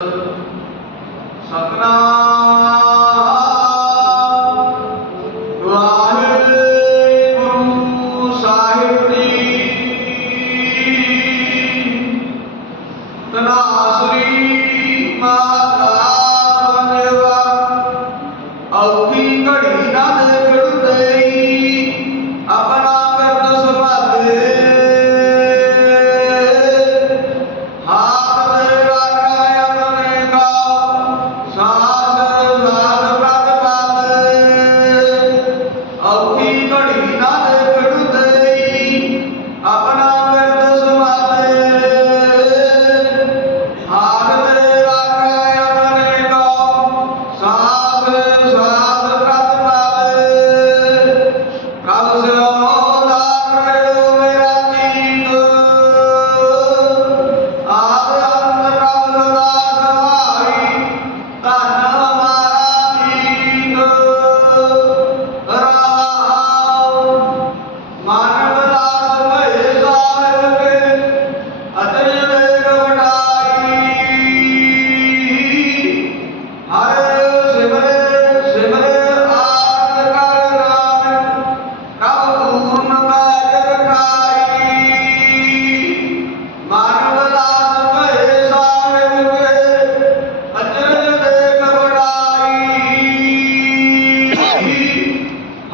Satnam Waheguru Sahib ji. ਤਨਾਸ I'll keep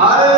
Aleluia.